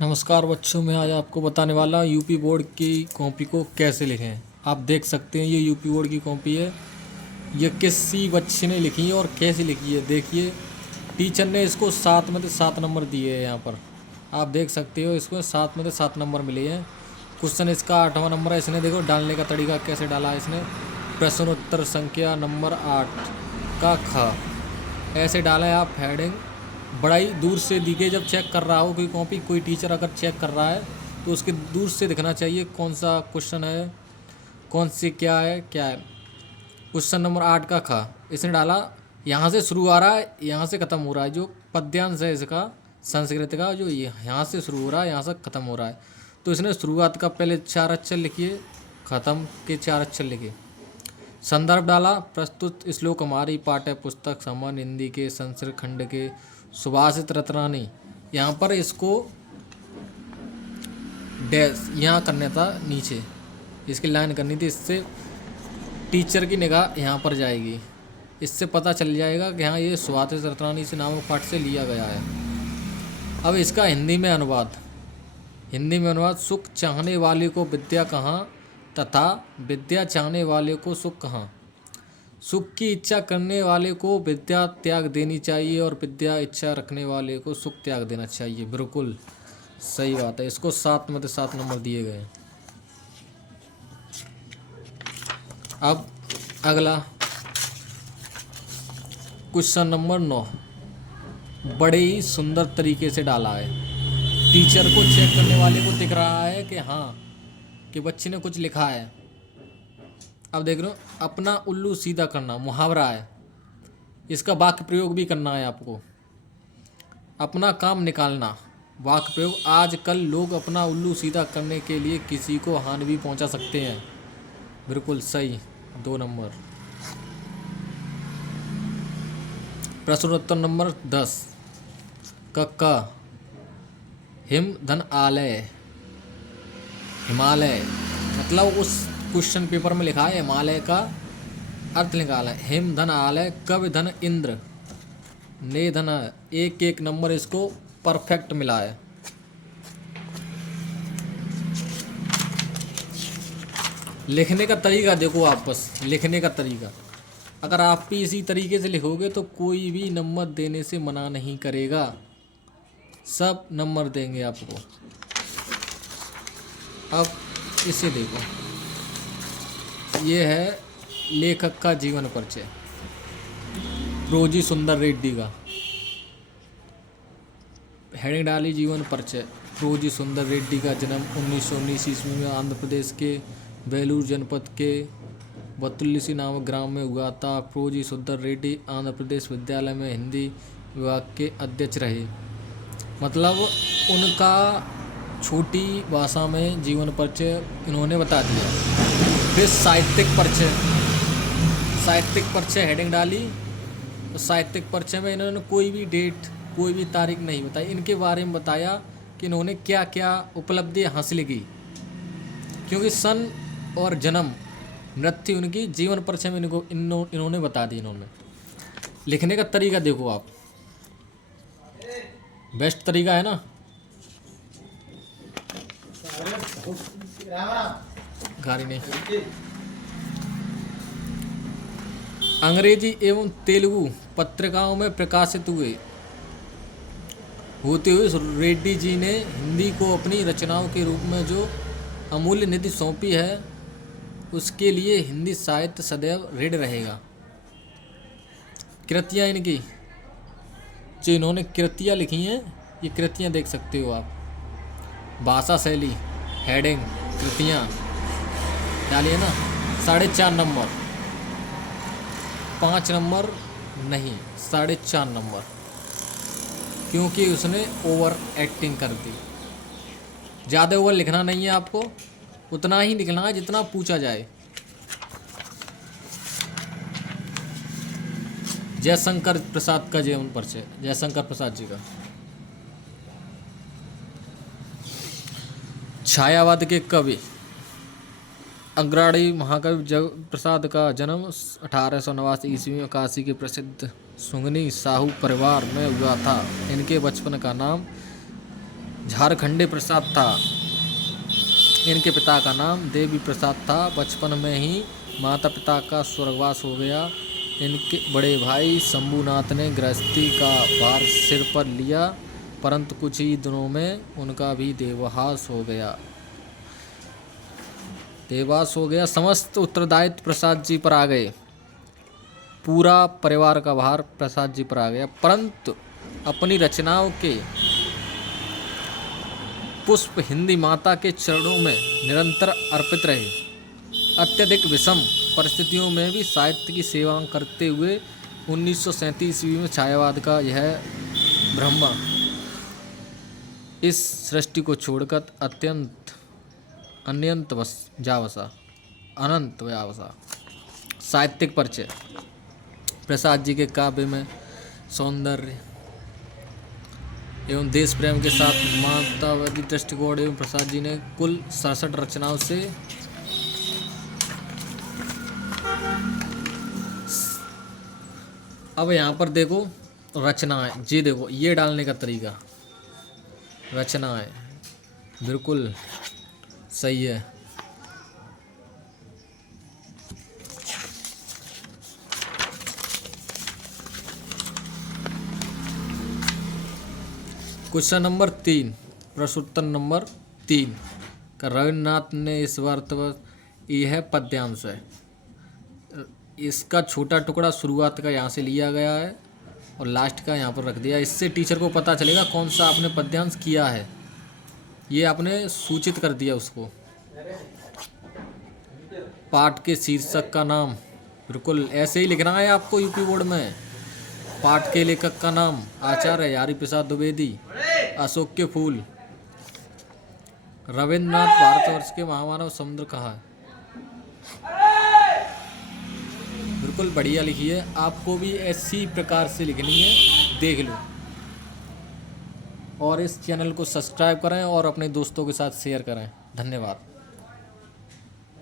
नमस्कार बच्चों, मैं आज आपको बताने वाला हूँ यूपी बोर्ड की कॉपी को कैसे लिखें। आप देख सकते हैं ये यूपी बोर्ड की कॉपी है। ये किसी बच्चे ने लिखी है और कैसे लिखी है देखिए। टीचर ने इसको 7 में से 7 नंबर दिए हैं। यहाँ पर आप देख सकते हो इसको 7 में से 7 नंबर मिले हैं। क्वेश्चन इसका 8वां नंबर है। इसने देखो डालने का तरीका कैसे डाला है इसने। प्रश्न उत्तर संख्या नंबर 8 का ख ऐसे डाला है। आप हेडिंग बड़ा ही दूर से दिखे जब चेक कर रहा हो कोई कॉपी, कोई टीचर अगर चेक कर रहा है तो उसके दूर से दिखना चाहिए कौन सा क्वेश्चन है, कौन सी क्या है क्वेश्चन नंबर 8 का ख इसने डाला। यहाँ से शुरू आ रहा है, यहाँ से ख़त्म हो रहा है। जो पद्यांश है इसका संस्कृत का, जो यहाँ से शुरू हो रहा है यहाँ से ख़त्म हो रहा है। तो इसने शुरुआत का पहले 4 अक्षर लिखिए, ख़त्म के 4 अक्षर लिखिए। संदर्भ डाला, प्रस्तुत श्लोक हमारी पाठ्य पुस्तक समान हिंदी के संस्कृत खंड के सुभाषित रत्नानी। यहाँ पर इसको डैश यहाँ करना था, नीचे इसकी लाइन करनी थी। इससे टीचर की निगाह यहाँ पर जाएगी, इससे पता चल जाएगा कि हाँ ये सुभाषित रत्नानी से नामक पाठ से लिया गया है। अब इसका हिंदी में अनुवाद सुख चाहने वाले को विद्या कहाँ तथा विद्या चाहने वाले को सुख कहाँ। सुख की इच्छा करने वाले को विद्या त्याग देनी चाहिए और विद्या इच्छा रखने वाले को सुख त्याग देना चाहिए। बिल्कुल सही बात है। इसको 7 में से 7 नंबर दिए गए। अब अगला क्वेश्चन नंबर 9 बड़े ही सुंदर तरीके से डाला है। टीचर को चेक करने वाले को दिख रहा है कि हाँ कि बच्चे ने कुछ लिखा है। अब देख लो, अपना उल्लू सीधा करना मुहावरा है, इसका वाक्य प्रयोग भी करना है आपको। अपना काम निकालना वाक्य प्रयोग। आजकल लोग अपना उल्लू सीधा करने के लिए किसी को हानि भी पहुंचा सकते हैं। बिल्कुल सही, 2 नंबर। प्रश्न उत्तर नंबर 10 का हिम धन आलय हिमालय, मतलब उस क्वेश्चन पेपर में लिखा है हिमालय का अर्थ निकाला है। हिम धन आलय, कवि धन इंद्र, ने धन। एक नंबर इसको परफेक्ट मिला है। लिखने का तरीका देखो आप, बस लिखने का तरीका अगर आप भी इसी तरीके से लिखोगे तो कोई भी नंबर देने से मना नहीं करेगा, सब नंबर देंगे आपको। अब इसे देखो, ये है लेखक का जीवन परिचय, प्रोजी सुंदर रेड्डी का। हेडिंग डाली जीवन परिचय। प्रोजी सुंदर रेड्डी का जन्म 1919 ईस्वी में आंध्र प्रदेश के वेलूर जनपद के बतुल्लिसी नामक ग्राम में हुआ था। प्रोजी सुंदर रेड्डी आंध्र प्रदेश विद्यालय में हिंदी विभाग के अध्यक्ष रहे। मतलब उनका छोटी भाषा में जीवन परिचय इन्होंने बता दिया। फिर साहित्यिक परिचय हेडिंग डाली। तो साहित्यिक परिचय में इन्होंने कोई भी डेट, कोई भी तारीख नहीं बताई। इनके बारे में बताया कि इन्होंने क्या क्या उपलब्धि हासिल की, क्योंकि सन और जन्म मृत्यु उनकी जीवन परिचय में इन्होंने बता दी। इन्होंने लिखने का तरीका देखो आप, बेस्ट तरीका है ना। गाड़ी नहीं। अंग्रेजी एवं तेलुगु पत्रिकाओं में प्रकाशित होते हुए रेड्डी जी ने हिंदी को अपनी रचनाओं के रूप में जो अमूल्य निधि सौंपी है, उसके लिए हिंदी साहित्य सदैव ऋणी रहेगा। कृतियाँ इनकी जो इन्होंने कृतियाँ लिखी हैं, ये कृतियाँ देख सकते हो आप। भाषा शैली, हेडिंग, कृतियाँ डालिए ना। 4.5 नंबर, 5 नंबर नहीं, 4.5 नंबर, क्योंकि उसने ओवर एक्टिंग कर दी। ज़्यादा ओवर लिखना नहीं है आपको, उतना ही लिखना है जितना पूछा जाए। जयशंकर प्रसाद का जीवन परिचय, जयशंकर प्रसाद जी का। छायावाद के कवि, अग्रणी महाकवि जगत प्रसाद का जन्म 1889 ईस्वी में काशी के प्रसिद्ध सुंगनी साहू परिवार में हुआ था। इनके बचपन का नाम झारखंडी प्रसाद था। इनके पिता का नाम देवी प्रसाद था। बचपन में ही माता पिता का स्वर्गवास हो गया। इनके बड़े भाई शंभूनाथ ने गृहस्थी का भार सिर पर लिया, परंतु कुछ ही दिनों में उनका भी देवहास हो गया। समस्त उत्तरदायित्व प्रसाद जी पर आ गए। पूरा परिवार का भार प्रसाद जी पर आ गया, परंतु अपनी रचनाओं के पुष्प हिंदी माता के चरणों में निरंतर अर्पित रहे। अत्यधिक विषम परिस्थितियों में भी साहित्य की सेवा करते हुए 1937 ईस्वी में छायावाद का यह ब्रह्म इस सृष्टि को छोड़कर अनंत व्यावसा। साहित्यिक परिचय। प्रसाद जी के काव्य में सौंदर्य एवं देश प्रेम के साथ मानवतावादी दृष्टिकोण एवं प्रसाद जी ने कुल 67 रचनाओं से अब यहाँ पर देखो रचनाएं, ये देखो ये डालने का तरीका, रचनाएं बिल्कुल सही है। क्वेश्चन नंबर 3, प्रश्नोत्तर नंबर 3 का रविन्द्रनाथ ने इस यह पद्यांश है। इसका छोटा टुकड़ा शुरुआत का यहाँ से लिया गया है और लास्ट का यहाँ पर रख दिया। इससे टीचर को पता चलेगा कौन सा आपने पद्यांश किया है, ये आपने सूचित कर दिया उसको। पाठ के शीर्षक का नाम बिल्कुल ऐसे ही लिखना है आपको यूपी बोर्ड में। पाठ के लेखक का नाम आचार्य हरि प्रसाद द्विवेदी। अशोक के फूल। रविन्द्रनाथ भारतवर्ष के महामानव समुद्र कहा है। बिल्कुल बढ़िया लिखी है। आपको भी ऐसी प्रकार से लिखनी है, देख लो। और इस चैनल को सब्सक्राइब करें और अपने दोस्तों के साथ शेयर करें। धन्यवाद।